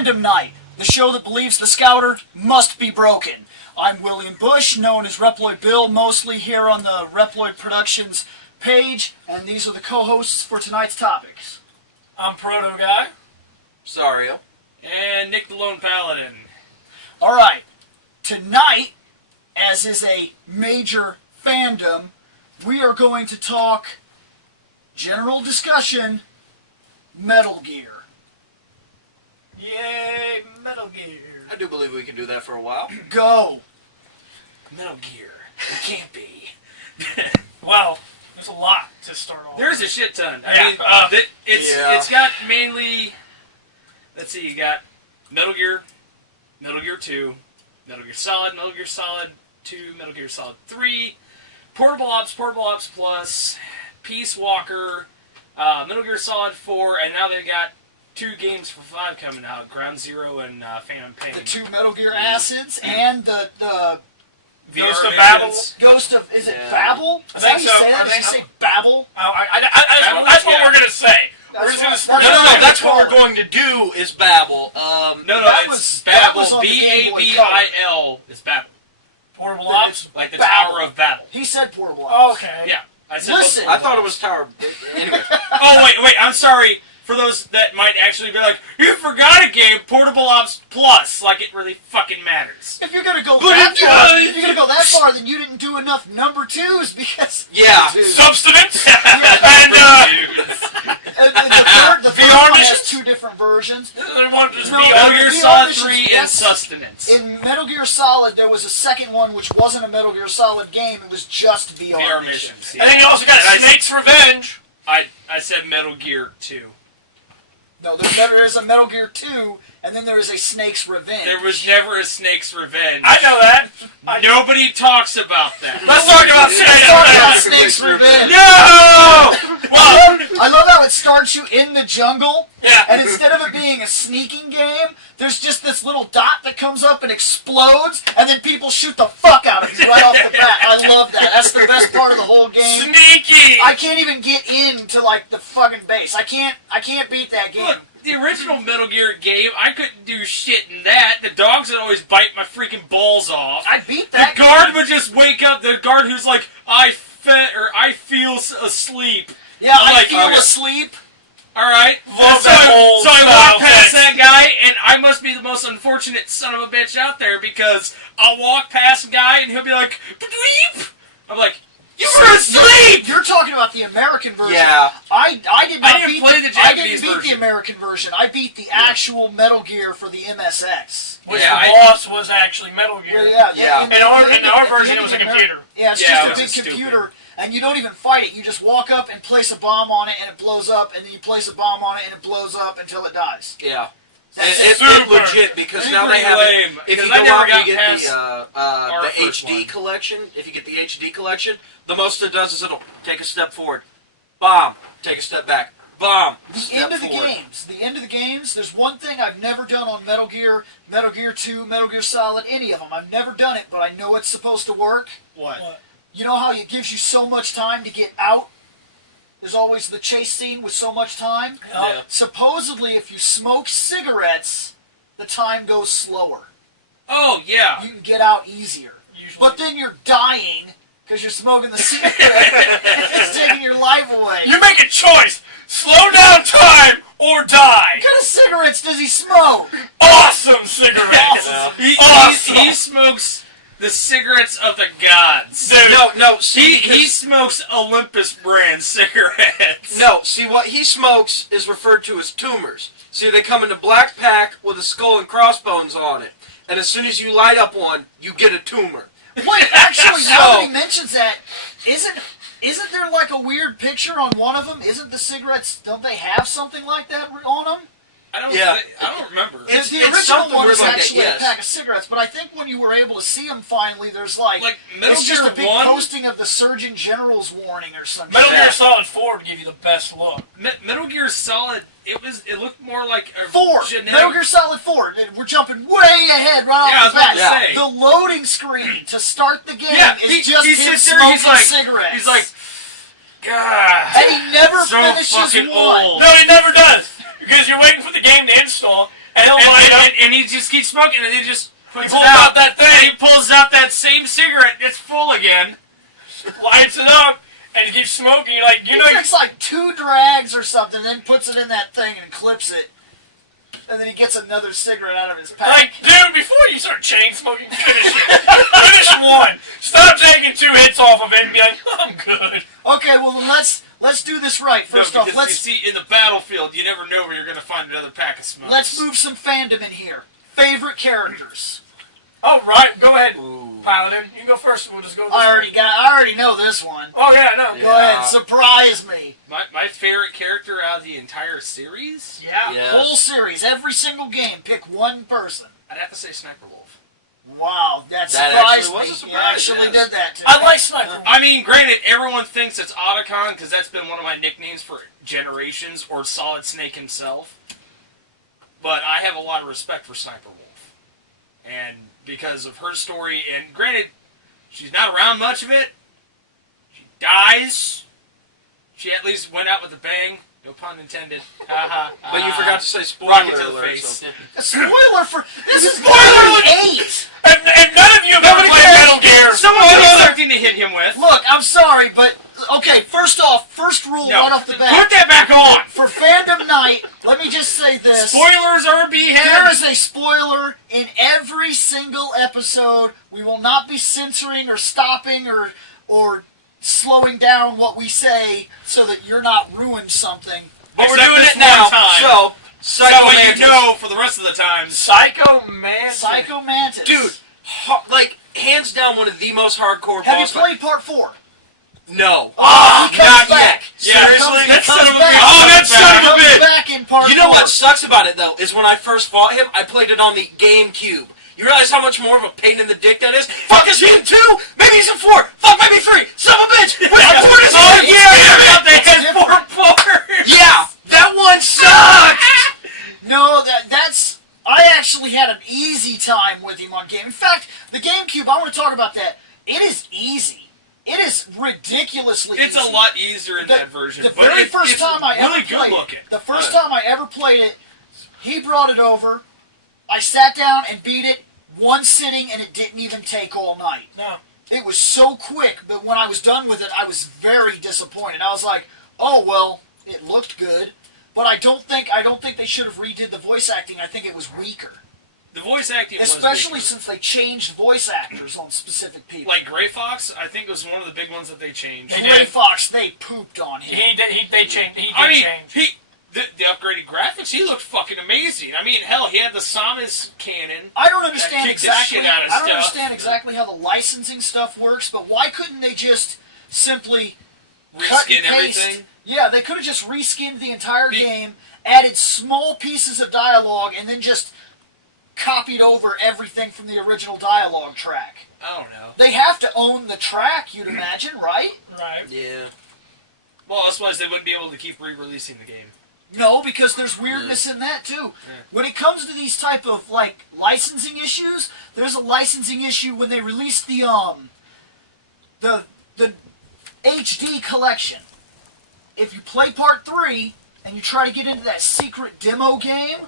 Fandom Knight, the show that believes the Scouter must be broken. I'm William Bush, known as Reploid Bill, mostly here on the Reploid Productions page, and these are the co-hosts for tonight's topics. I'm Proto Guy. Sario. And Nick the Lone Paladin. Alright, tonight, as is a major fandom, we are going to talk general discussion, Metal Gear. Yay, Metal Gear. I do believe we can do that for a while. Go! Metal Gear. It can't be. Well, there's a lot to start off. There's a shit ton. I mean, it's got mainly, let's see, you got Metal Gear 2, Metal Gear Solid 2, Metal Gear Solid 3, Portable Ops Plus, Peace Walker, Metal Gear Solid 4, and now they've got 2 games for 5 coming out, Ground Zero and Phantom Pain. The 2 Metal Gear Acids and the Ghost of Babel. Ghost of, is it Babel? I think so. Did you say Babel? That's what we're going to say. We're just gonna No, that's what we're going to do is Babel. It's Babel, B-A-B-I-L, is Babel. Portable Ops? Like the Tower of Babel. He said Portable Ops. Okay. Yeah. Listen. I thought it was Tower. Anyway. Oh, wait, I'm sorry. For those that might actually be like, you forgot a game, Portable Ops Plus, like it really fucking matters. If you're gonna go that far, then you didn't do enough number 2s because Substance and the third one has 2 different versions. Metal Gear Solid 3 and Sustenance. In Metal Gear Solid, there was a second one which wasn't a Metal Gear Solid game. It was just VR missions. Yeah. And then you also got Snake's Revenge. I said Metal Gear 2. No, there is a Metal Gear 2, and then there is a Snake's Revenge. There was never a Snake's Revenge. I know that. Nobody talks about that. Let's talk about Snake's Revenge. No! Well, I love how it starts you in the jungle, yeah. And instead of it being a sneaking game, there's just this little dot that comes up and explodes, and then people shoot the fuck out of you right off the bat. I love that. That's the best part of the whole game. Sneaky! I can't even get into, like, the fucking base. I can't beat that game. Look, the original Metal Gear game, I couldn't do shit in that. The dogs would always bite my freaking balls off. I beat that The guard would just wake up, the guard who's like, I feel asleep. Yeah, I feel asleep. Alright, so I walk past that guy, and I must be the most unfortunate son of a bitch out there, because I'll walk past a guy, and he'll be like, bleep! I'm like, you were asleep! You're talking about the American version. Yeah. I didn't play the Japanese version. The American version. I beat the actual Metal Gear for the MSX. Which the boss was actually Metal Gear. Yeah. In our version, it was a computer. Yeah, it's just a big computer. And you don't even fight it. You just walk up and place a bomb on it, and it blows up, and then you place a bomb on it, and it blows up until it dies. Yeah. It's legit, because now they have it. If you go out and you get the HD collection, if you get the HD collection, the most it does is it'll take a step forward, bomb, take a step back, bomb, The end of the games, there's one thing I've never done on Metal Gear 2, Metal Gear Solid, any of them. I've never done it, but I know it's supposed to work. What? You know how it gives you so much time to get out? There's always the chase scene with so much time. Yeah. Supposedly, if you smoke cigarettes, the time goes slower. Oh, yeah. You can get out easier. Usually. But then you're dying because you're smoking the cigarette. It's taking your life away. You make a choice. Slow down time or die. What kind of cigarettes does he smoke? Awesome cigarettes. He smokes the cigarettes of the gods. Dude. No, he smokes Olympus brand cigarettes. No, see, what he smokes is referred to as tumors. See, they come in a black pack with a skull and crossbones on it. And as soon as you light up one, you get a tumor. Wait, actually, now that he mentions that, isn't there like a weird picture on one of them? Isn't the cigarettes, don't they have something like that on them? I don't remember. The original something one weird is like actually that, a pack of cigarettes, but I think when you were able to see them finally, there's Metal it's just Gear a big 1? posting of the Surgeon General's warning or something. Metal Gear Solid 4 would give you the best look. Metal Gear Solid, it looked more like a 4. generic... Metal Gear Solid 4. We're jumping way ahead right off the bat. The loading screen to start the game is just him smoking cigarettes. He's like, God. And he never so finishes fucking one. old. No, he never does. Because you're waiting for the game to install, And he just keeps smoking, and he just puts it out. That thing. And he pulls out that same cigarette. It's full again. Lights it up, and he keeps smoking. You're like, he takes like 2 drags or something, then puts it in that thing and clips it. And then he gets another cigarette out of his pack. Like, dude, before you start chain smoking, finish it. Finish one. Stop taking 2 hits off of it and be like, I'm good. Okay, well then let's do this right. First off, you see, in the battlefield, you never know where you're going to find another pack of smokes. Let's move some fandom in here. Favorite characters. Oh, right. Go ahead, Paladin. You can go first. We'll just go. I already know this one. Oh yeah, no. Go ahead, surprise me. My favorite character out of the entire series? Yeah. Yes. Whole series, every single game. Pick one person. I'd have to say Sniper Wolf. Wow, that surprised was me. a surprise, You actually did that to me. I like Sniper. I mean, granted, everyone thinks it's Otacon because that's been one of my nicknames for generations, or Solid Snake himself. But I have a lot of respect for Sniper Wolf. And because of her story, and granted, she's not around much of it. She dies. She at least went out with a bang. No pun intended. But you forgot to say spoiler Rocket to the alert. face. So. A spoiler for this is Spoiler 8. And none of you have ever played Metal Gear. Someone was expecting to hit him with. Look, I'm sorry, but okay. First off, first rule right off the bat. Put that back on. For Fandom Knight, let me just say this. Spoilers are beheaded. There is a spoiler in every single episode. We will not be censoring or stopping or slowing down what we say so that you're not ruined something. But we're Except doing this it now. one time. So, So what you Psychomantis. know for the rest of the times. Psycho Mantis. Psycho Mantis. Dude, like, hands down one of the most hardcore Have you boss played part 4? No. He comes not back. yet. Yeah, Seriously? He comes son of a back. bitch. Oh, that He son of a comes bitch. back in part You know 4. what sucks about it, though, is when I first fought him, I played it on the GameCube. You realize how much more of a pain in the dick that is? Fuck, is he in 2? Maybe he's in 4. Fuck, maybe 3. Son of a bitch. Which port is he Oh in? yeah, I thought they had different. 4 ports. Yeah, that one sucked. No, that's... I actually had an easy time with him on game. In fact, the GameCube, I want to talk about that. It is easy. It is ridiculously It's easy. a lot easier in that version. The but very it's first time I really ever good played looking. it, the first time I ever played it, he brought it over. I sat down and beat it one sitting, and it didn't even take all night. No. It was so quick, but when I was done with it, I was very disappointed. I was like, "Oh well, it looked good," but I don't think they should have redid the voice acting. I think it was weaker, The voice acting was especially weaker. since since they changed voice actors on specific people. like Gray Fox, I think was one of the big ones that they changed. They Gray did. Fox, they pooped on him. They changed. He did I mean, change. the upgraded graphics, he looked fucking amazing. I mean, hell, he had the Samus cannon. I don't understand kicked the exactly. shit out of I don't stuff. understand exactly how the licensing stuff works, but why couldn't they just simply cut Reskin and paste? everything. Yeah, they could have just reskinned the entire game, added small pieces of dialogue, and then just copied over everything from the original dialogue track. I don't know. They have to own the track, you'd imagine, right? Right. Yeah. Well, otherwise they wouldn't be able to keep re-releasing the game. No, because there's weirdness in that too. When it comes to these type of like licensing issues, there's a licensing issue when they released the HD collection. If you play part 3 and you try to get into that secret demo game,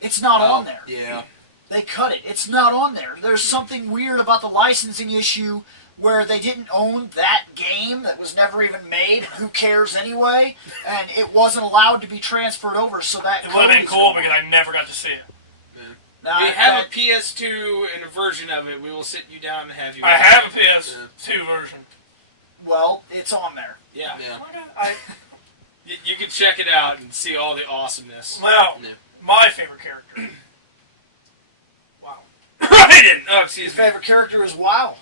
it's not on there. Yeah. They cut it. It's not on there. There's something weird about the licensing issue where they didn't own that game that was never even made. Who cares anyway? And it wasn't allowed to be transferred over, so that It would have been cool because I never got to see it. Nah, We have a PS2 and a version of it. We will sit you down and have you. I have a PS2 version. well, it's on there. Yeah. I, You can check it out and see all the awesomeness. well, Yeah. my favorite character. Wow. Raiden! Oh, excuse Your me. favorite character is WoW.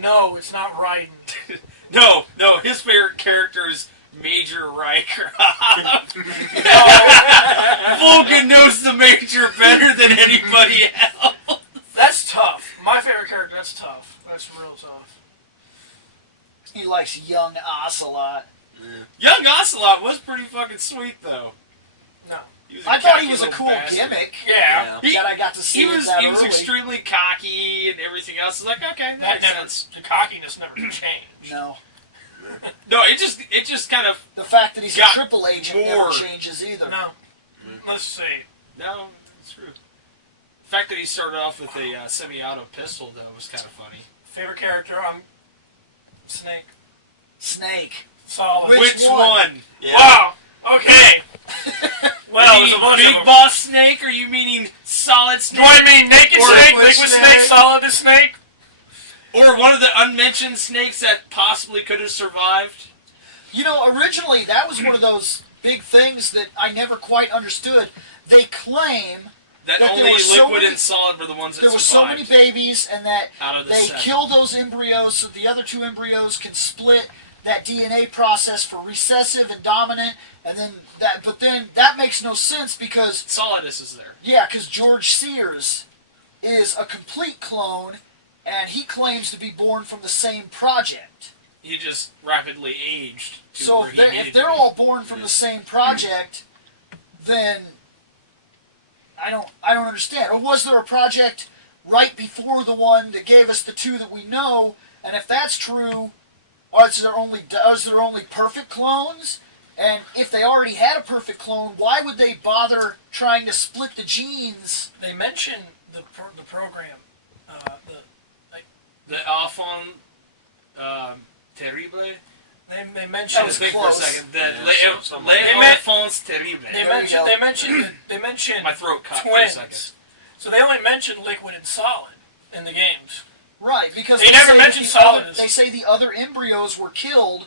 No, it's not Raiden. No, his favorite character is Major Riker. Vulcan knows the Major better than anybody else. That's tough. My favorite character, that's tough. That's real tough. He likes young Ocelot. Young Ocelot was pretty fucking sweet, though. No. He was a I thought cocky he was a little cool bastard. gimmick. Yeah. That I got to see He it was that he was early. extremely cocky and everything else. It's like, okay, that That makes never, sense. the cockiness never changed. No. No, it just kind of The fact that he's a Got triple agent more. never changes either. No. Let's see. no. That's true. The fact that he started off with a semi-auto pistol, though, was kind of funny. Favorite character? Snake. Snake. Solid. Which one? Yeah. Wow. Okay. Well, there's a bunch of Big them. Boss Snake, or you meaning Solid Snake? Do I mean Naked Or Snake, Liquid Liquid Snake. Snake, Solid Snake? Or one of the unmentioned snakes that possibly could have survived? You know, originally that was one of those big things that I never quite understood. They claim That That there only were so Liquid many- and Solid were the ones that there were so survived. many babies, and that Out of the they 7. kill those embryos so the other 2 embryos can split that DNA process for recessive and dominant, and then but then that makes no sense because Solidus is there. because George Sears is a complete clone, and he claims to be born from the same project. He just rapidly aged. To So where he needed if to they're be. all born from the same project, then I don't understand. Or was there a project right before the one that gave us the 2 that we know? And if that's true, is there only perfect clones? And if they already had a perfect clone, why would they bother trying to split the genes? They mention the program. The Enfant Terrible? They That mentioned. was Think for a close. second. The Yeah, something like Les that. Enfants Terribles. They mentioned My throat caught for a second. twins. So they only mentioned Liquid and Solid in the games. Right, because They never say mentioned the other- Solidus. They say the other embryos were killed,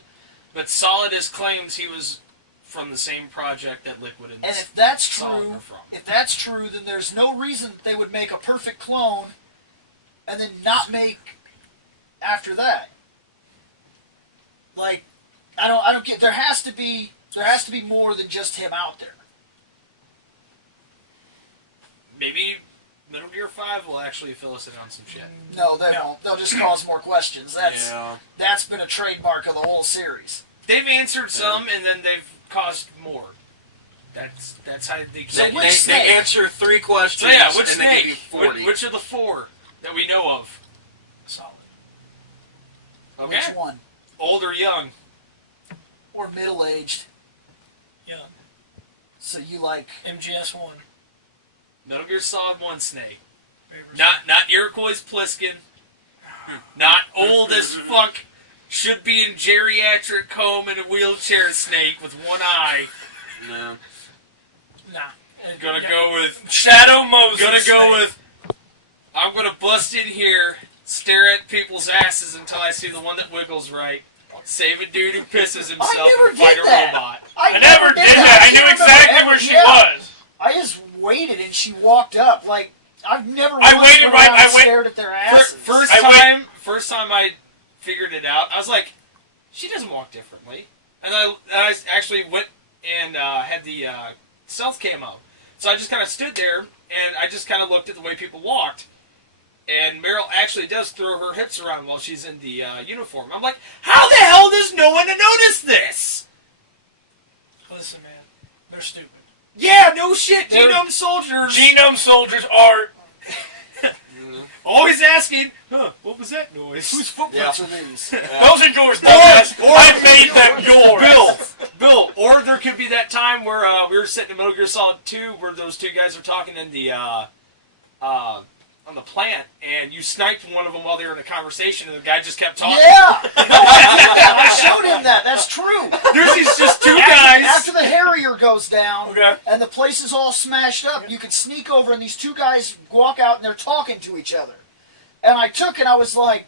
But Solidus claims he was from the same project that Liquid and and if that's Solid true, were from. then there's no reason that they would make a perfect clone and then not make after that. Like, I don't get. There has to be more than just him out there. Maybe Metal Gear 5 will actually fill us in on some shit. No, they won't. They'll just cause more questions. Yeah. That's been a trademark of the whole series. They've answered some, and then they've caused more. That's how they keep So it. which snake? They answer 3 questions, So yeah, which and they give you snake? 40. Which of the 4 that we know of? Solid. Okay. Which one? Old or young? Or middle-aged? Yeah. So you like? MGS1. Metal Gear Solid 1 Snake. Favorite Not Iroquois Pliskin. Not old as fuck. Should be in geriatric home in a wheelchair Snake with one eye. No. Nah. Gonna go with. Shadow Moses. Gonna go Snake. with. I'm gonna bust in here, stare at people's asses until I see the one that wiggles right. Save a dude who pisses himself never and fight did a that. robot. I never did that. I knew exactly where she was. I just waited and she walked up. Like, I've never I once waited went right- around I and wait- stared at their asses. First time I figured it out, I was like, she doesn't walk differently. And I actually went and had the stealth camo. So I just kind of stood there and I just kind of looked at the way people walked. And Meryl actually does throw her hips around while she's in the uniform. I'm like, how the hell does no one notice this? Listen, man. They're stupid. Yeah, no shit. Genome soldiers. Genome soldiers are... Always asking, what was that noise? Whose footprints are these? Those are yours, dumbass. I made them yours. Bill, or there could be that time where we were sitting in Metal Gear Solid 2 where those 2 guys are talking in the on the plant, and you sniped one of them while they were in a conversation, and the guy just kept talking. Yeah! No, I showed him that. That's true. There's these just 2 guys. After the Harrier goes down, Okay. and the place is all smashed up, you can sneak over, and these 2 guys walk out, and they're talking to each other. And I took, and I was like,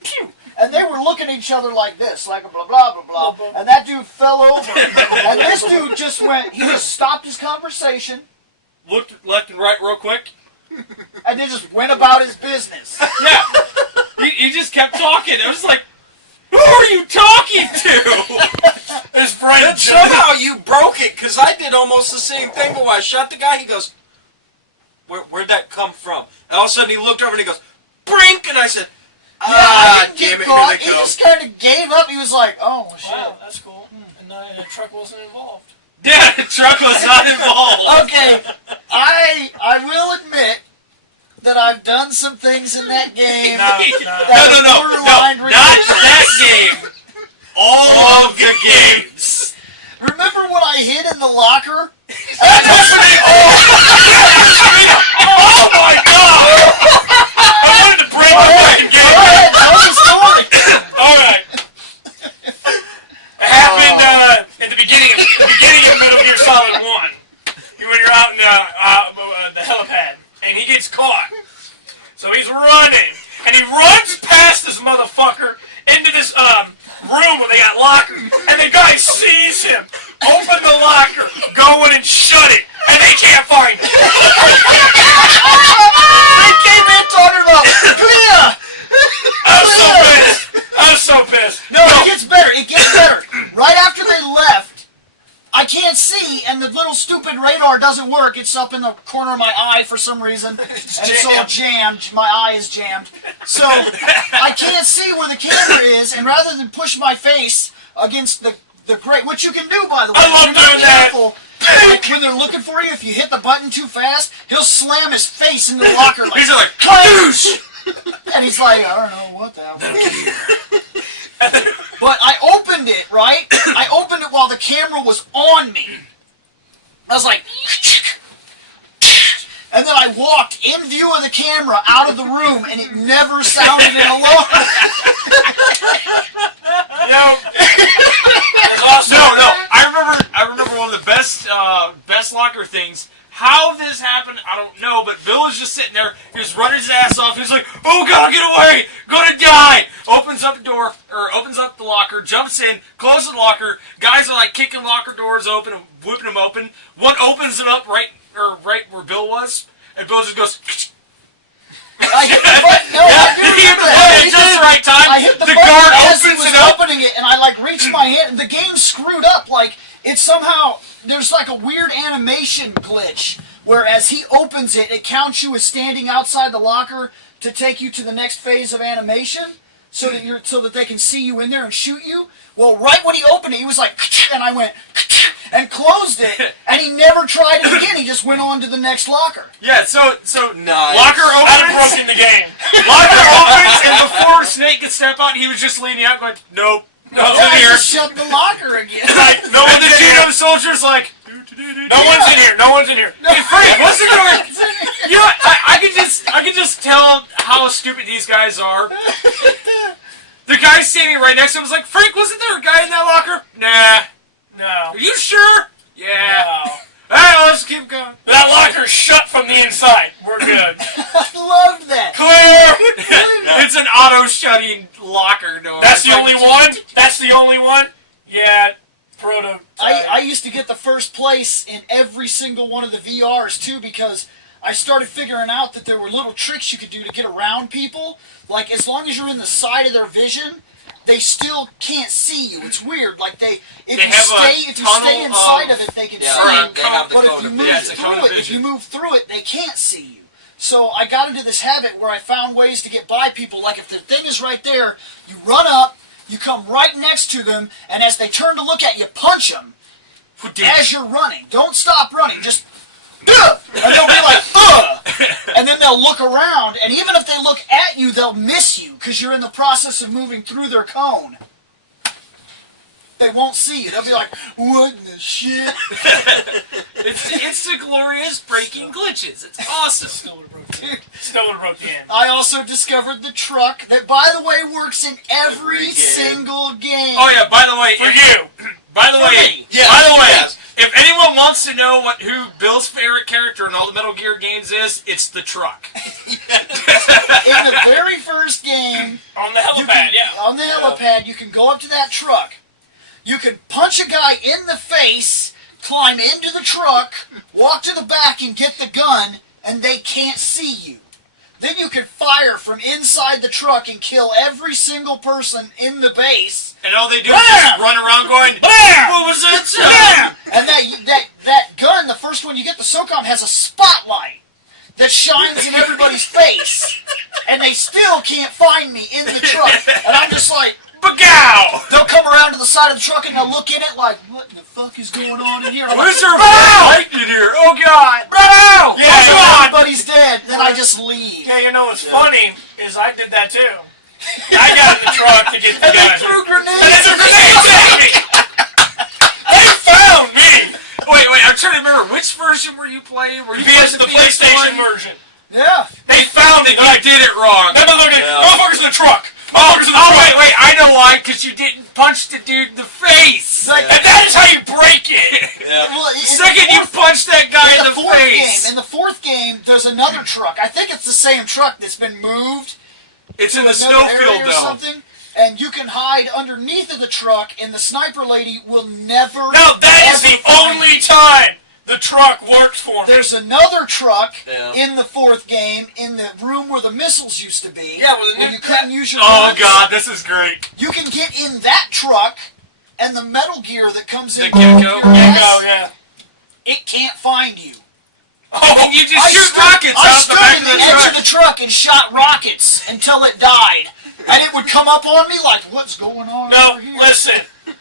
phew. And they were looking at each other like this, like a blah, blah, blah, blah. And that dude fell over. And this dude just he just stopped his conversation, Looked left and right real quick. and then just went about his business. Yeah. He just kept talking. I was like, who are you talking to? His friend Then somehow you broke it, because I did almost the same thing, but when I shot the guy, he goes, where'd that come from? And all of a sudden he looked over and he goes, brink! And I said, I didn't damn get it, caught. here they He go. just kind of gave up. He was like, oh, shit. Wow, that's cool. And the truck wasn't involved. Yeah, the truck was not involved. Okay, I will admit that I've done some things in that game. No, that borderline not that game. All of the games. Remember what I hid in the locker? So he's running, and he runs past this motherfucker into this room where they got locked, and the guy sees him, open the locker, go in and shut it, and they can't find him. They came in talking about clear. I'm so pissed. No, it gets better. It gets better. Right after they left, I can't see, and the little stupid radar doesn't work. It's up in the corner of my eye for some reason. It's all jammed. My eye is jammed. So I can't see where the camera is, and rather than push my face against the grate, which you can do, by the way. I love doing that. Like, when they're looking for you, if you hit the button too fast, he'll slam his face into the locker like, he's like, "Douche!" And he's like, I don't know what the hell. But I opened it, right? I opened it while the camera was on me. I was like, and then I walked in view of the camera out of the room, and it never sounded an alarm. You know, it's awesome. No. I remember one of the best locker things. How this happened, I don't know, but Bill was just sitting there, he was running his ass off, he was like, "Oh God, get away! Gonna die!" Opens up the door, or opens up the locker, jumps in, closes the locker, guys are like kicking locker doors open and whipping them open. One opens it up right where Bill was, and Bill just goes, I hit the button. No, I do remember that. at just the right time. I hit the guard button as he opens was it up. opening it, and I like reached my hand, and the game screwed up. Like, it's somehow, there's like a weird animation glitch, where as he opens it, it counts you as standing outside the locker to take you to the next phase of animation, so that they can see you in there and shoot you. Well, right when he opened it, he was like, and I went, and closed it, and he never tried it again. He just went on to the next locker. yeah, so Nice. locker I'd have opens, broken the game. locker opens, and before Snake could step out, he was just leaning out going, "Nope, nothing Yeah, I here." just shut the locker again. Like, no one, the GM soldier's like, No one's in here. No one's in here. "Hey, Frank, what's the going?" You know, I can just tell how stupid these guys are. The guy standing right next to him was like, "Frank, wasn't there a guy in that locker?" "Nah." No. "Are you sure?" "Yeah." No. Alright, let's keep going. That locker's shut from the inside. We're good. I loved that. Clear! It's an auto-shutting locker door. That's the only one? That's the only one? Yeah. Proto. I used to get the first place in every single one of the VRs too, because I started figuring out that there were little tricks you could do to get around people. Like, as long as you're in the side of their vision, they still can't see you. It's weird. Like, if you stay inside of it, they can see you. But if you move through it, they can't see you. So I got into this habit where I found ways to get by people. Like, if the thing is right there, you run up, you come right next to them, and as they turn to look at you, punch them as you're running. Don't stop running. Just, duh! And they'll be like, ugh! And then they'll look around, and even if they look at you, they'll miss you because you're in the process of moving through their cone. They won't see you. They'll be like, what in the shit? It's the glorious breaking glitches. It's awesome. Still would have broke the game. I also discovered the truck that, by the way, works in every single game. Oh yeah, by the way, For you. if anyone wants to know who Bill's favorite character in all the Metal Gear games is, it's the truck. In the very first game, On the helipad, on the helipad, you can go up to that truck. You can punch a guy in the face, climb into the truck, walk to the back and get the gun, and they can't see you. Then you can fire from inside the truck and kill every single person in the base. And all they do is just run around going, Bam! "What was that sound?" And that gun, the first one you get, the SOCOM, has a spotlight that shines in everybody's face. And they still can't find me in the truck. And I'm just like, Bagow! they'll come around to the side of the truck and they'll look in it like, what in the fuck is going on in here? And I'm Where's like, there light in here? Oh God! Bravo! yeah, everybody's dead. Then I just leave. Yeah, you know what's funny is I did that too. I got in the truck to get the And they guy. threw grenades. And they threw grenades at me! They found me! Wait, I'm trying to remember, which version were you playing? Were you playing The PlayStation version. Yeah. They found it. You did it wrong. That motherfucker's in the truck. Oh, wait, I know why, because you didn't punch the dude in the face. Like, and that is how you break it. Well, The second you punch that guy in the fourth face. game, in the fourth game, there's another truck. I think it's the same truck that's been moved. It's in the another area snowfield, or though. something, and you can hide underneath of the truck, and the sniper lady will never. Now that is the only time the truck works for me. There's another truck in the fourth game in the room where the missiles used to be. Yeah, well, where you couldn't use your Oh guns. god, this is great. You can get in that truck, and the Metal Gear that comes in The Gecko? Yeah. it can't find you. Oh, and you just shoot rockets I out the stood back in of the the edge truck. of the truck and shot rockets until it died. And it would come up on me like, what's going on No, over here? listen.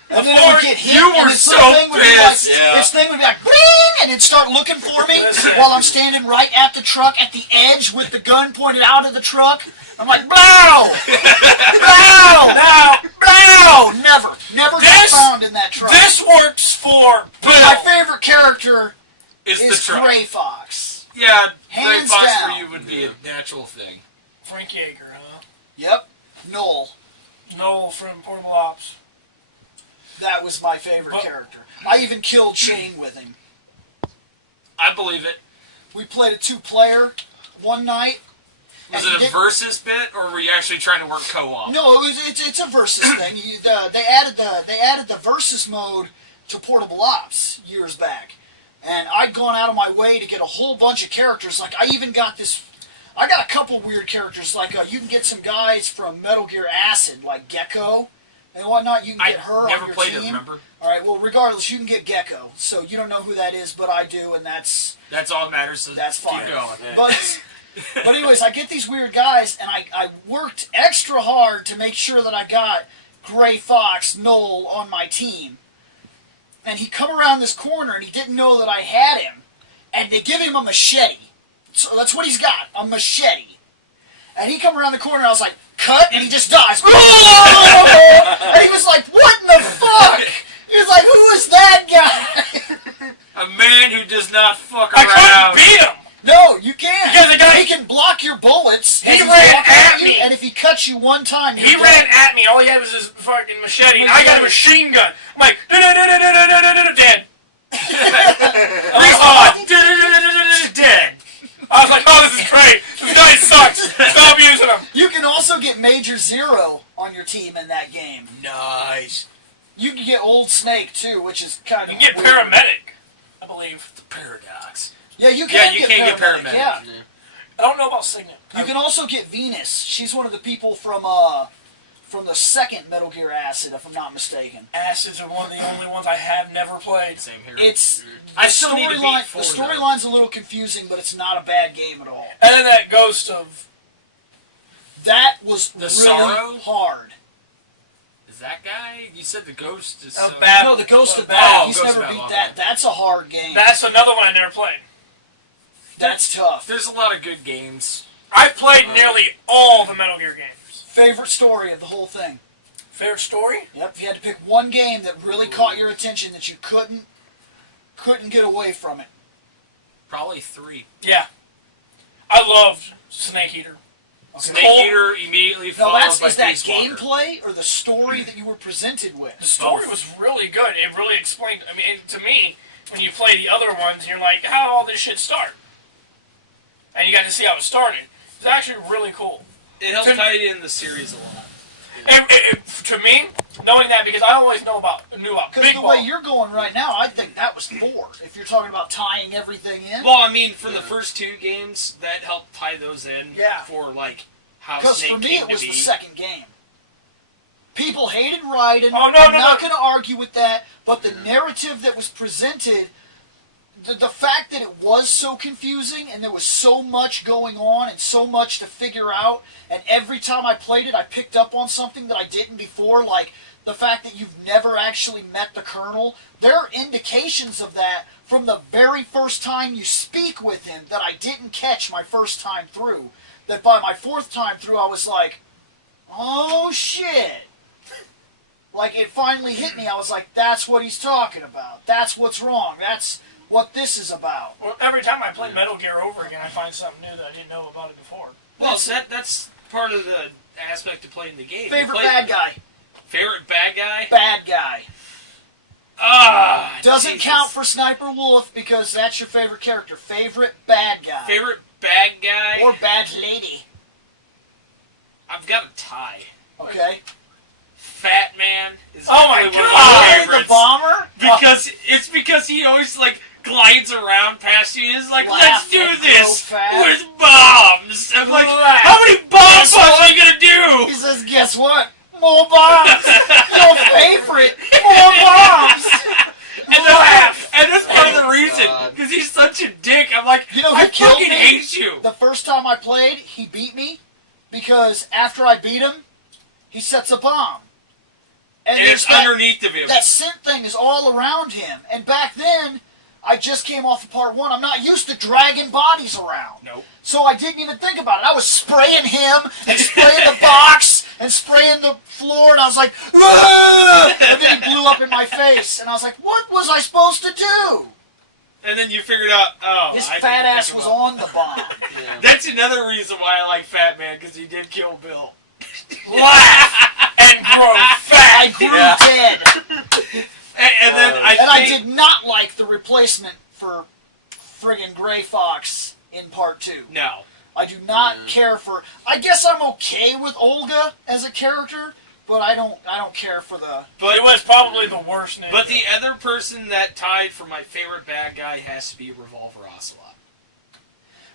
And then it would get hit, You and were this so little thing would be like, pissed. Yeah. this thing would be like, bling, and it'd start looking for me Listen. while I'm standing right at the truck at the edge with the gun pointed out of the truck. I'm like, blow! Blow! Now, Blow! Never got This- found in that truck. this works for Bill. My favorite character Is the is truck. Gray Fox. Yeah, Gray Hands Fox down. for you would be a natural thing. Frank Yeager, huh? Yep. Noel. Noel from Portable Ops. That was my favorite character. I even killed Shane with him. I believe it. We played a 2-player one night. Was and it a versus bit, or were you actually trying to work co-op? No, it's a versus thing. They added the versus mode to Portable Ops years back, and I'd gone out of my way to get a whole bunch of characters. Like I even got this. I got a couple weird characters. Like you can get some guys from Metal Gear Acid, like Gecko and whatnot. You can get her never on your played team. it, remember? All right. Well, regardless, you can get Gecko. So you don't know who that is, but I do, and that's all that matters. So that's fine. Keep going. But anyways, I get these weird guys, and I worked extra hard to make sure that I got Gray Fox, Noel, on my team. And he come around this corner, and he didn't know that I had him. And they give him a machete. So that's what he's got, a machete. And he come around the corner, and I was like, cut, and he just dies. And he was like, what in the fuck? He was like, who is that guy? A man who does not fuck I around. couldn't beat him. No, you can't. Because the guy- he can block your bullets. He as he's ran walking at you, me. and if he cuts you one time, He you're ran dead. at me. All he had was his fucking machete, and I got a machine gun. I'm like, dead. Dead. I was like, oh, this is great. This guy sucks. Stop using him. You can also get Major Zero on your team in that game. Nice. You can get Old Snake too, which is kind You of can get weird. paramedic, I believe. The paradox. Yeah, you can you get can get paramedic. paramedic. Yeah. I don't know about Signet. You can also get Venus. She's one of the people from the second Metal Gear Acid, if I'm not mistaken. Acids are one of the only ones I have never played. Same here. It's I still need to beat storyline. 4, The though. storyline's a little confusing, but it's not a bad game at all. And then that ghost of... That was The really Sorrow? hard. Is that guy? You said the ghost is. Of Babel. No, the Ghost of Oh, Battle. He's Ghost of never Babel, beat that. okay. That's a hard game. That's another one I never played. That's tough. There's a lot of good games. I've played nearly all the Metal Gear games. Favorite story of the whole thing. Favorite story? Yep. If you had to pick one game that really caught your attention that you couldn't get away from it. Probably 3. Yeah. I loved Snake Eater. Snake Cold- Eater immediately No, followed by is that Peace Walker. gameplay or the story that you were presented with? The story was really good. It really explained... I mean, to me, when you play the other ones, you're like, how did all this shit start? And you got to see how it started. It's actually really cool. It helps tie in the series a lot. To me, knowing that, because I always knew about Because Big the Ball. way you're going right now, I think that was 4. If you're talking about tying everything in. Well, I mean, from the first 2 games, that helped tie those in Yeah. for, like, how Because Snake for me, came it was to be. the second game. People hated Raiden. Oh, no, I'm no, not no. going to argue with that. But the narrative that was presented, the fact that it was so confusing and there was so much going on and so much to figure out, and every time I played it, I picked up on something that I didn't before, like the fact that you've never actually met the Colonel. There are indications of that from the very first time you speak with him that I didn't catch my first time through. That by my 4th time through, I was like, oh shit. Like, it finally hit me. I was like, that's what he's talking about. That's what's wrong. That's what this is about. Well, every time I play Metal Gear over again, I find something new that I didn't know about it before. Well, that's part of the aspect of playing the game. Favorite bad guy. Favorite bad guy? Bad guy. Doesn't count for Sniper Wolf because that's your favorite character. Favorite bad guy. Favorite bad guy? Or bad lady. I've got a tie. Okay. Fat Man is Oh my definitely one of God! my favorites. The bomber? Because he always glides around past you. He's like, Laugh let's do and this grow fat. with bombs. I'm like, Laugh. how many bomb shots are you gonna do? He says, guess what? More bombs! Your favorite! More bombs! And that's part of the reason, because he's such a dick. I'm like, You know who I killed fucking me? hate you. The first time I played, he beat me because after I beat him, he sets a bomb. And there's it's underneath of him. That scent thing is all around him. And back then, I just came off of part 1. I'm not used to dragging bodies around. Nope. So I didn't even think about it. I was spraying him and spraying the box and spraying the floor, and I was like, "Ugh!" And then he blew up in my face, and I was like, what was I supposed to do? And then you figured out, His I fat didn't ass think was about on the bomb. Yeah. That's another reason why I like Fat Man, because he did kill Bill. Laugh and grow fat. I grew dead. And then I did not like the replacement for friggin' Gray Fox in part 2. No. I do not care for. I guess I'm okay with Olga as a character, but I don't care for the. But It was probably the worst name. But the other person that tied for my favorite bad guy has to be Revolver Ocelot.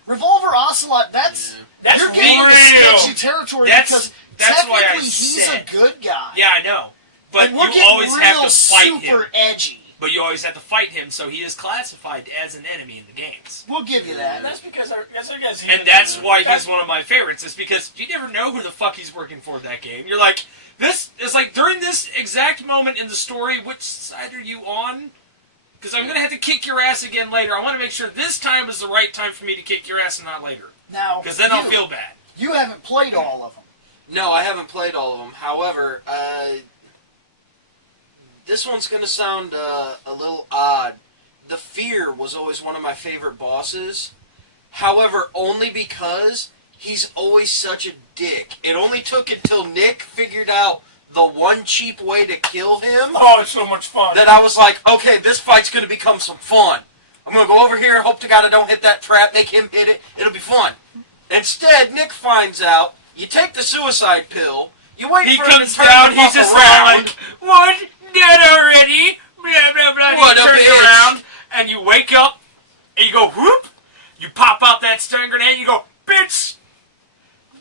Revolver Ocelot. That's you're getting into real. sketchy territory That's because why I technically he's said. a good guy. Yeah, I know. But and we're you getting always real have to fight super him. edgy. But you always have to fight him, so he is classified as an enemy in the games. We'll give you that. That's because I guess And that's why he's one of my favorites, is because you never know who the fuck he's working for in that game. You're like, this is like, during this exact moment in the story, which side are you on? Because I'm going to have to kick your ass again later. I want to make sure this time is the right time for me to kick your ass and not later. Now, Because then I'll feel bad. You haven't played all of them. No, I haven't played all of them. However, this one's going to sound a little odd. The Fear was always one of my favorite bosses. However, only because he's always such a dick. It only took until Nick figured out the one cheap way to kill him Oh, it's so much fun. that I was like, okay, this fight's going to become some fun. I'm going to go over here, hope to God I don't hit that trap, make him hit it, it'll be fun. Instead, Nick finds out, you take the suicide pill, you wait He for him to comes turn down, the he's fuck just around. like, what? Dead already? Blah, blah, blah. What He a turns bitch. around, and you wake up, and you go, whoop, you pop out that stun grenade, and you go, bitch,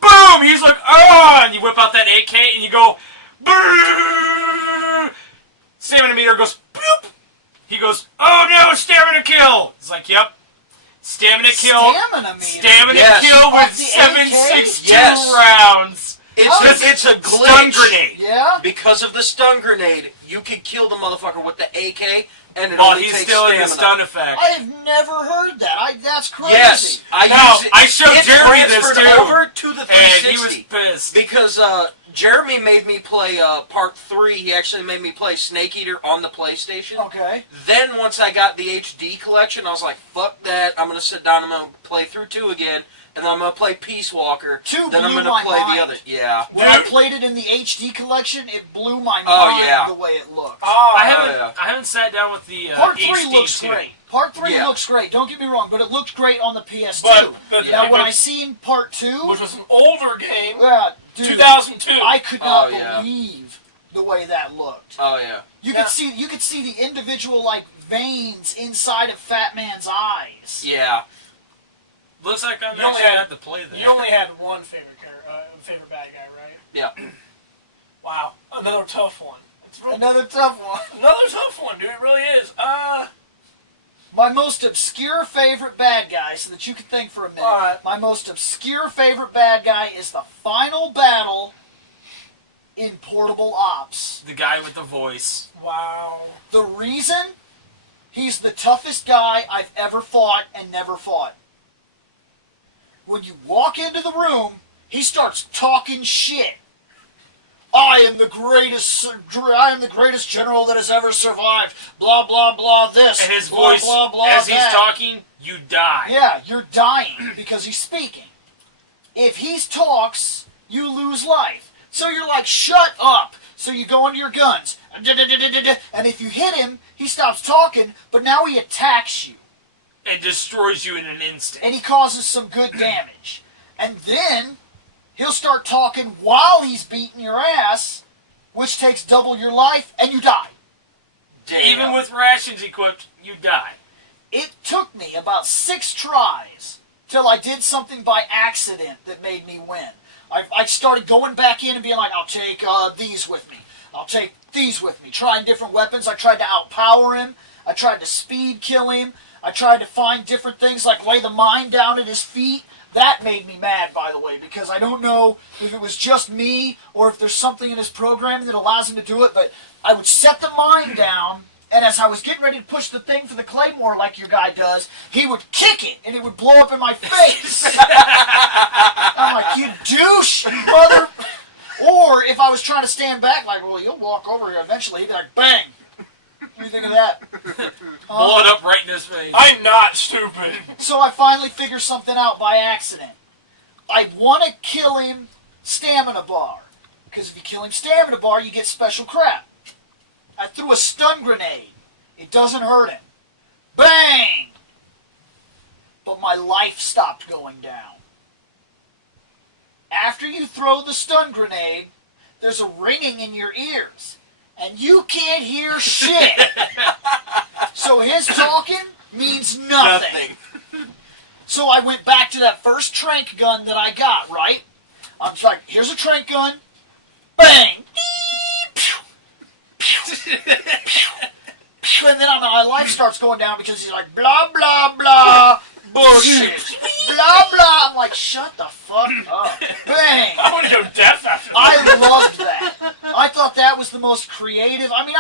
boom, he's like, oh, and you whip out that AK, and you go, brrr. Stamina meter goes, bloop. He goes, oh no, stamina kill. He's like, yep. Stamina kill. Stamina meter. Stamina Yes. kill Off with the 7.62 Yes. rounds. It's a glitch. Stun grenade. Yeah? Because of the stun grenade, you can kill the motherfucker with the AK, and it While only he's takes still in the stamina. stun effect. I have never heard that. That's crazy. Yes, I Now, use it. I showed it Jeremy this, transferred too. over to the And 360 he was pissed. because Jeremy made me play part 3. He actually made me play Snake Eater on the PlayStation. Okay. Then once I got the HD collection, I was like, "Fuck that! I'm gonna sit down. I'm gonna play through 2 again, and then I'm gonna play Peace Walker. 2 Then I'm blew gonna my play mind. the other. Yeah. When I played it in the HD collection, it blew my Oh, mind yeah. the way it looked. Oh, I haven't, yeah. I haven't sat down with the Part 3 HD looks too. great. Part 3 Yeah. looks great. Don't get me wrong, but it looked great on the PS2. But- now, when but- I seen Part 2, which was an older game, dude, 2002. I could not Oh, yeah. believe the way that looked. Oh yeah. You Yeah. could see the individual veins inside of Fat Man's eyes. Yeah. Looks like I'm You only actually had- had to play that. You only had one favorite favorite bad guy, right? Yeah. Wow, another tough one. Another tough one. Another tough one, dude. It really is. My most obscure favorite bad guy, so that you can think for a minute. All right. My most obscure favorite bad guy is the final battle in Portable Ops. The guy with the voice. Wow. The reason he's the toughest guy I've ever fought and never fought. When you walk into the room, he starts talking shit. I am the greatest general that has ever survived. Blah blah blah. This And his blah, voice, blah blah. as that. he's talking, you die. Yeah, you're dying because he's speaking. If he talks, you lose life. So you're like, shut up. So you go into your guns. And if you hit him, he stops talking, but now he attacks you. And destroys you in an instant. And he causes some good damage. And then he'll start talking while he's beating your ass, which takes double your life, and you die. Damn. Even with rations equipped, you die. It took me about 6 tries till I did something by accident that made me win. I started going back in and being like, I'll take these with me. I'll take these with me. Trying different weapons. I tried to outpower him. I tried to speed kill him. I tried to find different things like lay the mine down at his feet. That made me mad, by the way, because I don't know if it was just me or if there's something in his programming that allows him to do it, but I would set the mine down, and as I was getting ready to push the thing for the claymore like your guy does, he would kick it, and it would blow up in my face. I'm like, you douche, you mother... Or if I was trying to stand back, like, well, you'll walk over here eventually, he'd be like, bang. What do you think of that? Blow it up right in his face. I'm not stupid. So I finally figured something out by accident. I want to kill him stamina bar. Because if you kill him stamina bar, you get special crap. I threw a stun grenade. It doesn't hurt him. Bang! But my life stopped going down. After you throw the stun grenade, there's a ringing in your ears. And you can't hear shit. So his talking means nothing. So I went back to that first trank gun that I got, right? I'm like, here's a trank gun. Bang! And then my life starts going down because he's like, blah, blah, blah. Bullshit. Blah, blah. I'm like, shut the fuck up. Bang. I want to go deaf after that. I loved that. I thought that was the most creative. I mean,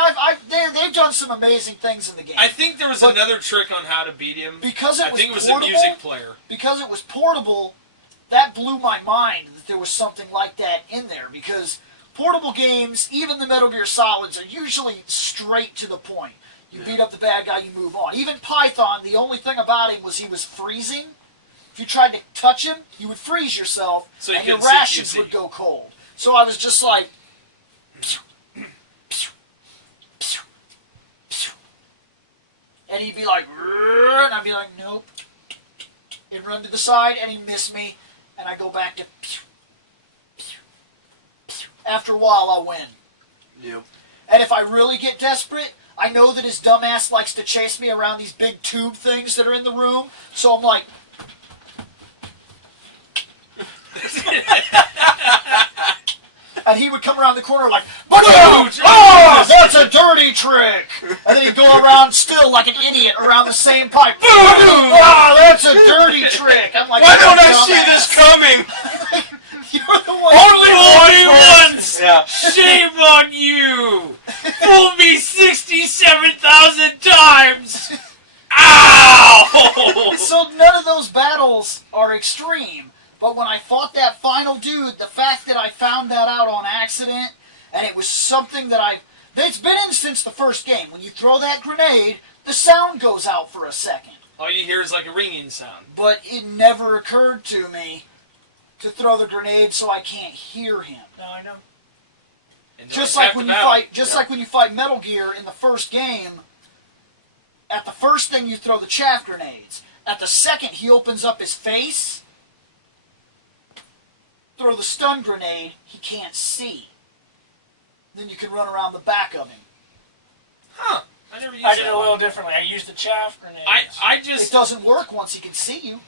they've done some amazing things in the game. I think there was another trick on how to beat him. Because it was think it was portable, a music player. Because it was portable, that blew my mind that there was something like that in there. Because portable games, even the Metal Gear Solids, are usually straight to the point. You beat up the bad guy, you move on. Even Python, the only thing about him was he was freezing. If you tried to touch him, you would freeze yourself, so and your rations would go cold. So I was just like... And he'd be like... And I'd be like, nope. He'd run to the side, and he'd miss me, and I go back to... After a while, I'll win. Yep. And if I really get desperate... I know that his dumbass likes to chase me around these big tube things that are in the room, so I'm like... And he would come around the corner like, oh, that's a dirty trick! And then he'd go around still like an idiot around the same pipe. Oh, that's a dirty trick! I'm like, why don't I see this coming? You're the one. Only once! Yeah. Shame on you! Fooled me 67,000 times! Ow! So none of those battles are extreme. But when I fought that final dude, the fact that I found that out on accident, and it was something that it's been in since the first game. When you throw that grenade, the sound goes out for a second. All you hear is like a ringing sound. But it never occurred to me to throw the grenade so I can't hear him. No, I know. Just like when you fight Metal Gear in the first game, at the first thing you throw the chaff grenades. At the second he opens up his face, throw the stun grenade, he can't see. Then you can run around the back of him. Huh. I never used I did it a little differently. I used the chaff grenade. It doesn't work once he can see you.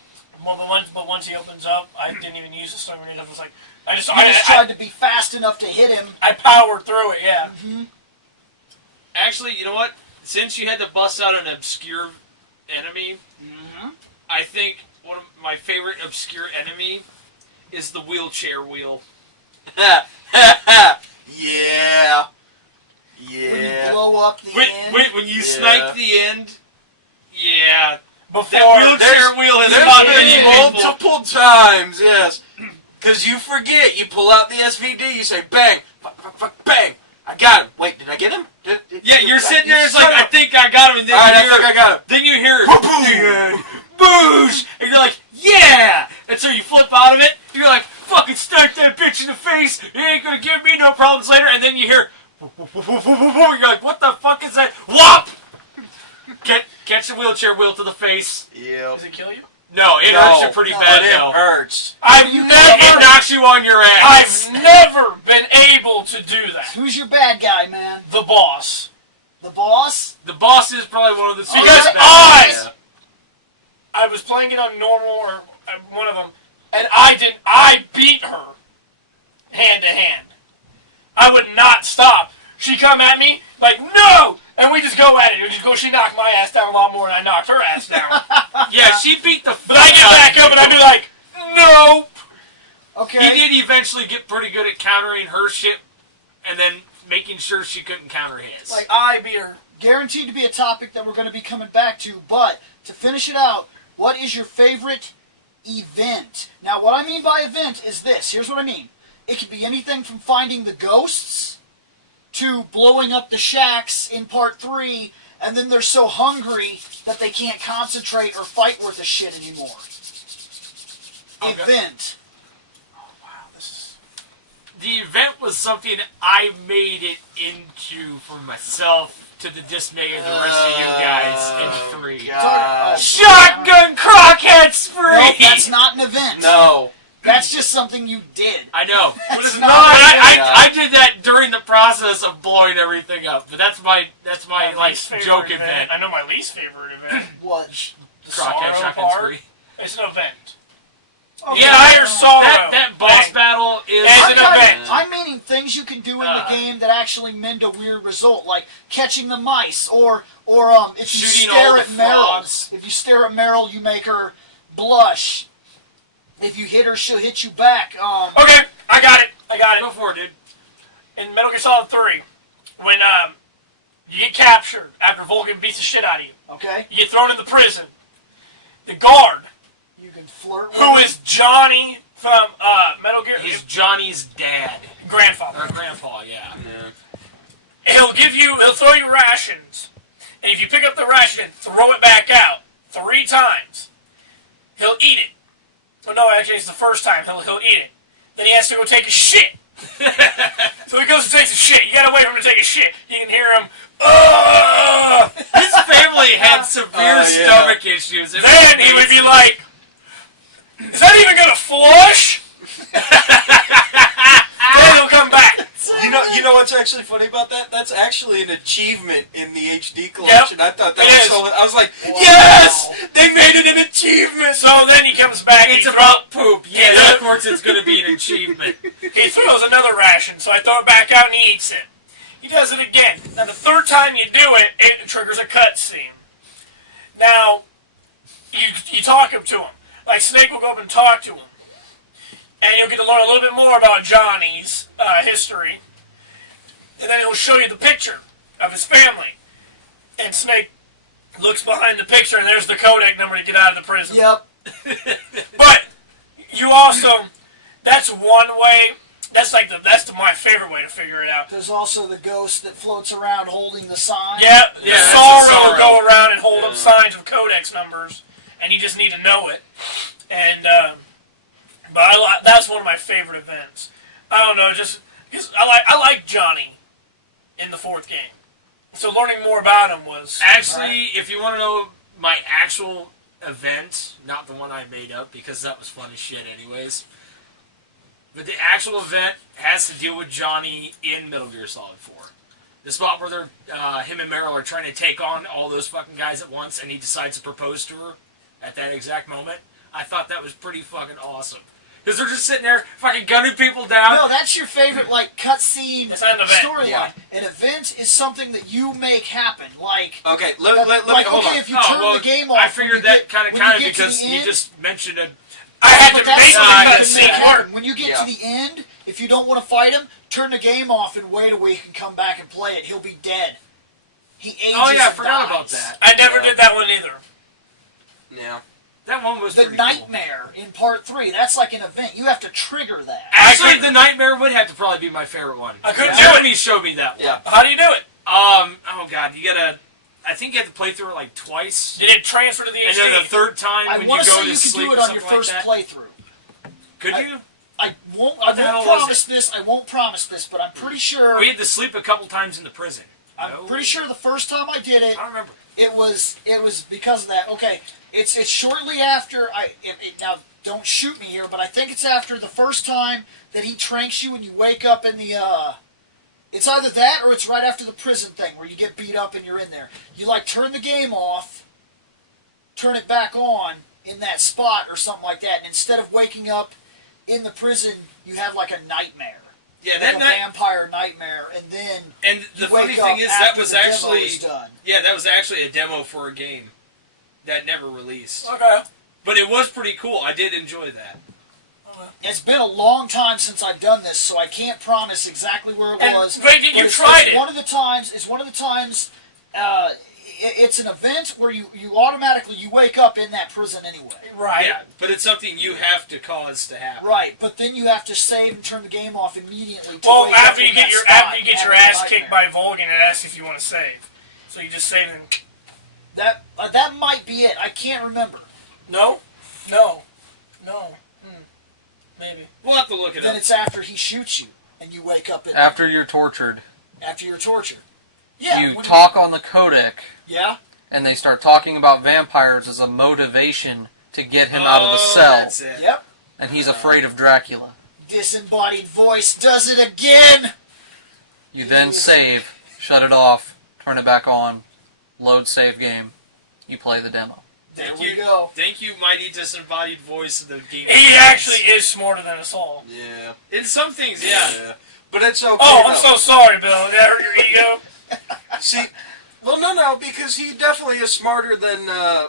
Well, but once he opens up, I didn't even use the stun grenade. I was like, I just tried to be fast enough to hit him. I powered through it, yeah. Mm-hmm. Actually, you know what? Since you had to bust out an obscure enemy, I think one of my favorite obscure enemy is the wheelchair wheel. Yeah. When you blow up the end. When you snipe the end, yeah. Before that wheelchair wheel has not been multiple times, yes. Because you forget, you pull out the SVD, you say, bang, fuck, bang, I got him. Wait, did I get him? You're sitting there, it's like, I think I got him, and then I think I got him. Then you hear, boosh, and you're like, yeah! And so you flip out of it, you're like, fucking snipe that bitch in the face, face. You ain't gonna give me no problems later. And then you hear, you're like, what the fuck is that? Whop! Catch the wheelchair wheel to the face. Yeah. Does it kill you? No, it hurts you pretty bad. It though. hurts. It knocks you on your ass. I've never been able to do that. Who's your bad guy, man? The boss. The boss? The boss is probably one of the two. Because bad I was playing it on normal or one of them, and I beat her hand to hand. I would not stop. She come at me like, no! And we just go at it. She knocked my ass down a lot more than I knocked her ass down. Yeah, she beat the fuck But I get back up and I'd be like, no! Okay. He did eventually get pretty good at countering her shit and then making sure she couldn't counter his. Like, I beat her. Guaranteed to be a topic that we're going to be coming back to, but to finish it out, what is your favorite event? Now, what I mean by event is this. Here's what I mean. It could be anything from finding the ghosts to blowing up the shacks in part 3, and then they're so hungry that they can't concentrate or fight worth a shit anymore. Okay. Event. Oh, wow, this The event was something I made it into for myself to the dismay of the rest of you guys in 3. Shotgun crockhead spree! Nope, that's not an event. No. That's just something you did. I know. That's But not I did that during the process of blowing everything up. But that's my my like least favorite joke event. I know my least favorite event. What? The Crockhead sorrow shotgun part. spree. It's an event. Okay. Yeah, Dire sorrow. that boss Bang. battle is It's an event. I'm meaning things you can do in the game that actually mend a weird result, like catching the mice, or if you Shooting stare all the at Meryl. frogs. If you stare at Meryl, you make her blush. If you hit her, she'll hit you back. Okay, I got it. Go for it, dude. In Metal Gear Solid 3, when you get captured after Vulcan beats the shit out of you, Okay, you get thrown in the prison. The guard, you can flirt with who her. is Johnny from Metal Gear, He's Johnny's dad. grandfather. Or grandpa, yeah. He'll throw you rations, and if you pick up the ration and throw it back out 3 times, he'll eat it. Oh no, actually it's the first time he'll eat it. Then he has to go take a shit. So he goes and takes a shit. You gotta wait for him to take a shit. You can hear him, ugh! His family had severe stomach issues. It was Then he would be amazing. like, is that even gonna flush? Then he'll come back. You know what's actually funny about that? That's actually an achievement in the HD collection. Yep, I thought that it was is. so. I was like, Wow. yes, they made it an achievement. So then he comes back. It's he about poop. Yeah, Yeah. of course it's going to be an achievement. He throws another ration, so I throw it back out and he eats it. He does it again. Now the third time you do it, it triggers a cutscene. Now, you talk to him. Like Snake will go up and talk to him. And you'll get to learn a little bit more about Johnny's history. And then he'll show you the picture of his family. And Snake looks behind the picture and there's the codec number to get out of the prison. Yep. But you also, that's one way. That's my favorite way to figure it out. There's also the ghost that floats around holding the sign. Yeah, Yeah, that's Sorrow a Sorrow. will go around and hold up signs of codex numbers, and you just need to know it. And but that's one of my favorite events. I don't know, just because I like Johnny in the 4th game, so learning more about him was Actually, if you want to know my actual event, not the one I made up, because that was fun as shit anyways, but the actual event has to deal with Johnny in Metal Gear Solid 4. The spot where they're, him and Meryl are trying to take on all those fucking guys at once, and he decides to propose to her at that exact moment. I thought that was pretty fucking awesome. Because they're just sitting there fucking gunning people down. No, that's your favorite, like, cutscene It's not an event. storyline. Yeah. An event is something that you make happen. Like, Okay, let me hold okay, on. if you turn the game off, I when figured you that get- kind of when you get to because the you end- just mentioned it. I had But to that's make something the you can cutscene make work. happen. When you get to the end, if you don't want to fight him, turn the game off and wait away. You can come back and play it. He'll be dead. He ages. Oh yeah, I and forgot dies. about that. I never did that one either. Yeah. That one was The pretty cool. nightmare in part 3. That's like an event. You have to trigger that. Actually, the Nightmare would have to probably be my favorite one. I couldn't Yeah. do it. Jeremy showed me that one. Yeah. How do you do it? Oh god, you gotta. I think you have to play through it like twice, Did it transfer to the and HD? then the third time I when want you to go say to you could sleep do it or on your something first like that. playthrough. Could you? I won't promise this. I won't promise this, but I'm pretty sure. We had to sleep a couple times in the prison. I'm pretty sure the first time I did it, I don't remember. It was because of that. Okay, it's shortly after now don't shoot me here, but I think it's after the first time that he tranks you and you wake up in the it's either that or it's right after the prison thing where you get beat up and you're in there. You like turn the game off, turn it back on in that spot or something like that, and instead of waking up in the prison, you have like a nightmare. Yeah, like a vampire nightmare, and then the funny thing is that was actually a demo for a game that never released. Okay. But it was pretty cool. I did enjoy that. It's been a long time since I've done this, so I can't promise exactly where it was. But you tried it. It's one of the times. It's an event where you automatically wake up in that prison anyway. Right. Yeah, but it's something you have to cause to happen. Right, but then you have to save and turn the game off immediately. Well, after you get your ass kicked by Volgan, it asks if you want to save. So you just save and that might be it. I can't remember. No. Maybe. We'll have to look it up. Then it's after he shoots you and you wake up in after you're tortured. After you're tortured. Yeah. You talk on the codec. Yeah. And they start talking about vampires as a motivation to get him out of the cell. That's it. Yep. And he's afraid of Dracula. Disembodied voice does it again. You then save, shut it off, turn it back on, load save game. You play the demo. There we go. Thank you, mighty disembodied voice of the game. He actually is smarter than us all. Yeah. In some things, yeah. But it's okay. Oh, I'm so sorry, Bill. Did that hurt your ego? See, well, no, because he definitely is smarter than my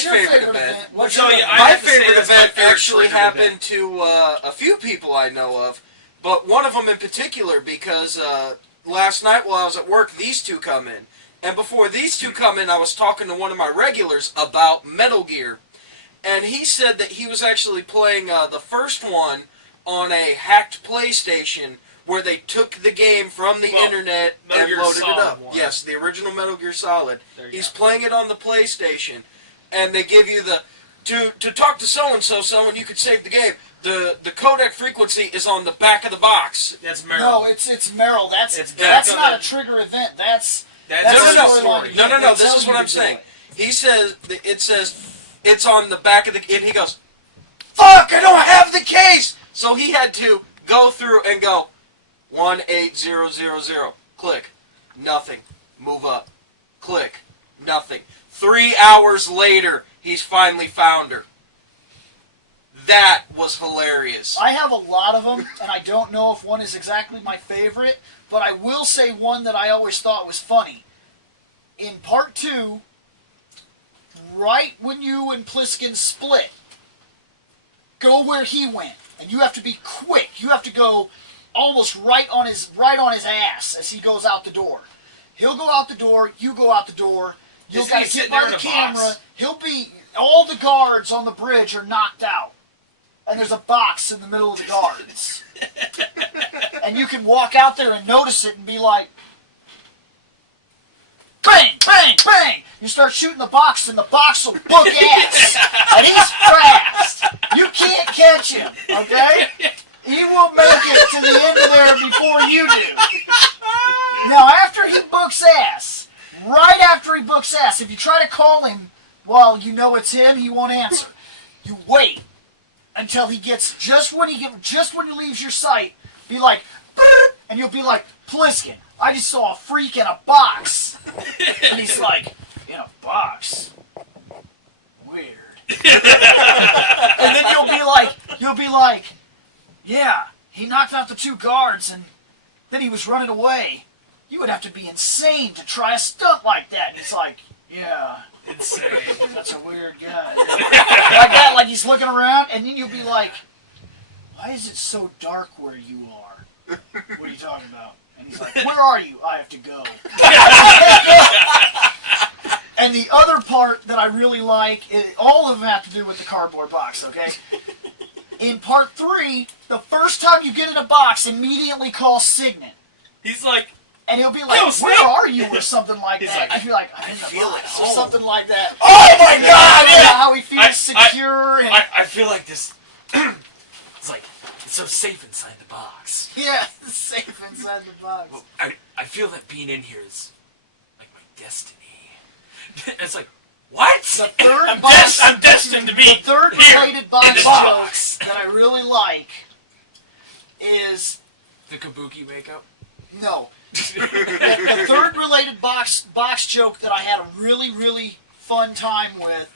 favorite event. My favorite event actually happened to a few people I know of, but one of them in particular because last night while I was at work, these two come in. And before these two come in, I was talking to one of my regulars about Metal Gear. And he said that he was actually playing the first one on a hacked PlayStation where they took the game from the internet and loaded it up. Yes, the original Metal Gear Solid. He's playing it on the PlayStation. And they give you the... To talk to so-and-so, and you could save the game. The codec frequency is on the back of the box. That's Merrill. No, it's Merrill. That's not a trigger event. No. This is what I'm saying. He says it's on the back of the. And he goes, "Fuck! I don't have the case." So he had to go through and go 18000. Click, nothing. Move up. Click, nothing. 3 hours later, he's finally found her. That was hilarious. I have a lot of them, and I don't know if one is exactly my favorite, but I will say one that I always thought was funny. In part 2, right when you and Pliskin split, go where he went, and you have to be quick. You have to go almost right on his ass as he goes out the door. He'll go out the door, you go out the door. You'll got to get by the camera. All the guards on the bridge are knocked out. And there's a box in the middle of the guards. And you can walk out there and notice it and be like, bang, bang, bang. You start shooting the box and the box will book ass. And he's fast. You can't catch him, okay? He will make it to the end of there before you do. Now, after he books ass, right after he books ass, if you try to call him while you know it's him, he won't answer. You wait until he gets just when he leaves your sight, be like, and you'll be like, Pliskin, I just saw a freak in a box. And he's like, in a box? Weird. And then you'll be like, yeah, he knocked out the 2 guards and then he was running away. You would have to be insane to try a stunt like that. And he's like, yeah. Insane. That's a weird guy. Like that, like he's looking around, and then you'll be like, why is it so dark where you are? What are you talking about? And he's like, where are you? I have to go. And the other part that I really like, all of them have to do with the cardboard box, okay? In part 3, the first time you get in a box, immediately call Signet. He's like, and he'll be like, where are you, or something like that. Like, I feel like, I'm in the box, or something like that. Oh my God! Yeah, how he feels secure. I feel like this. It's It's so safe inside the box. Yeah, it's safe inside the box. Well, I feel that being in here is like my destiny. It's like, what? The third box, I'm destined to be the third here related box in the joke box. that I really like is The kabuki makeup? no. The third related box joke that I had a really fun time with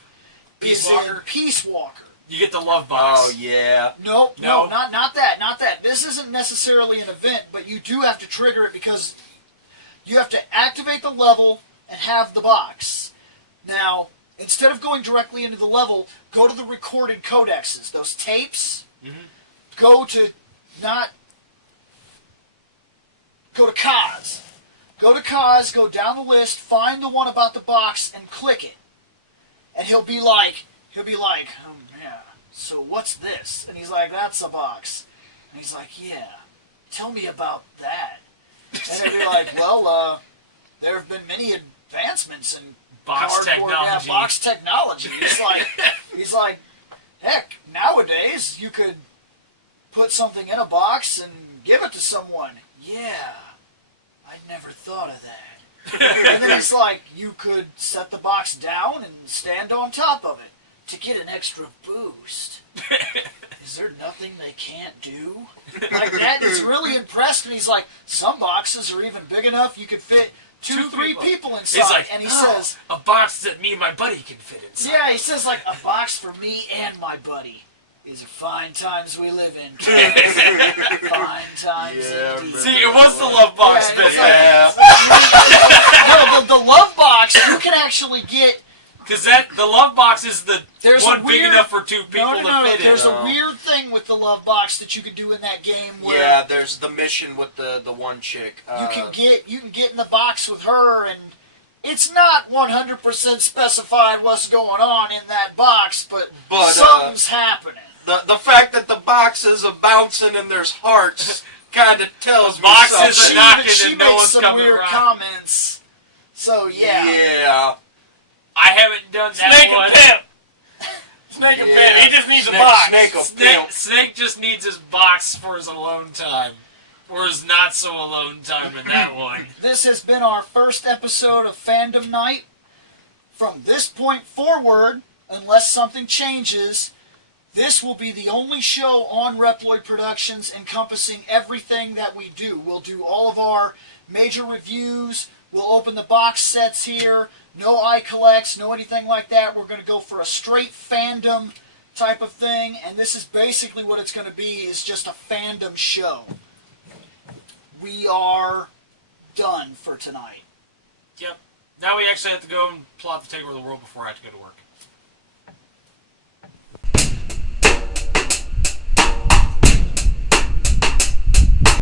Peace is Walker? in Peace Walker. You get the love box. Oh yeah. No, No? not that. This isn't necessarily an event, but you do have to trigger it because you have to activate the level and have the box. Now, instead of going directly into the level, go to the recorded codexes, those tapes. Go to Kaz. Go to Kaz, go down the list, find the one about the box, and click it. And he'll be like, yeah, so what's this? And he's like, that's a box. And he's like, yeah, tell me about that. And he'll be like, well, there have been many advancements in Box cardboard, technology. Yeah, box technology. He's like, heck, nowadays you could put something in a box and give it to someone. Yeah, I never thought of that. And then he's like, you could set the box down and stand on top of it to get an extra boost. Is there nothing they can't do? Like that, he's really impressed, and he's like, some boxes are even big enough you could fit two, three people inside. He's like, and he "Oh, says, a box that me and my buddy can fit inside. yeah, he says, like, a box for me and my buddy. These are fine times we live in. Fine times Yeah, indeed. See, it was the love box Yeah, bit. it's like- no, the love box, you can actually get... Because the love box is the There's one a big weird- enough for two people No, to fit in. there's a weird thing with the love box that you could do in that game where Yeah, there's the mission with the one chick. you can get in the box with her, and it's not 100% specified what's going on in that box, but something's happening. The fact that the boxes are bouncing and there's hearts kind of tells me boxes something. are knocking She and no makes one's some coming weird around. comments. So Yeah. I haven't done that Snake one. and Pimp. Snake and Pimp. He just needs a Snake- box. Snake a Snake, pimp. Snake just needs his box for his alone time. Or his not so alone time in that one. this has been our first episode of Fandom Night. From this point forward, unless something changes, this will be the only show on Reploid Productions encompassing everything that we do. We'll do all of our major reviews. We'll open the box sets here. No iCollects, no anything like that. We're going to go for a straight fandom type of thing. And this is basically what it's going to be, is just a fandom show. We are done for tonight. Yep. Now we actually have to go and plot the takeover of the world before I have to go to work.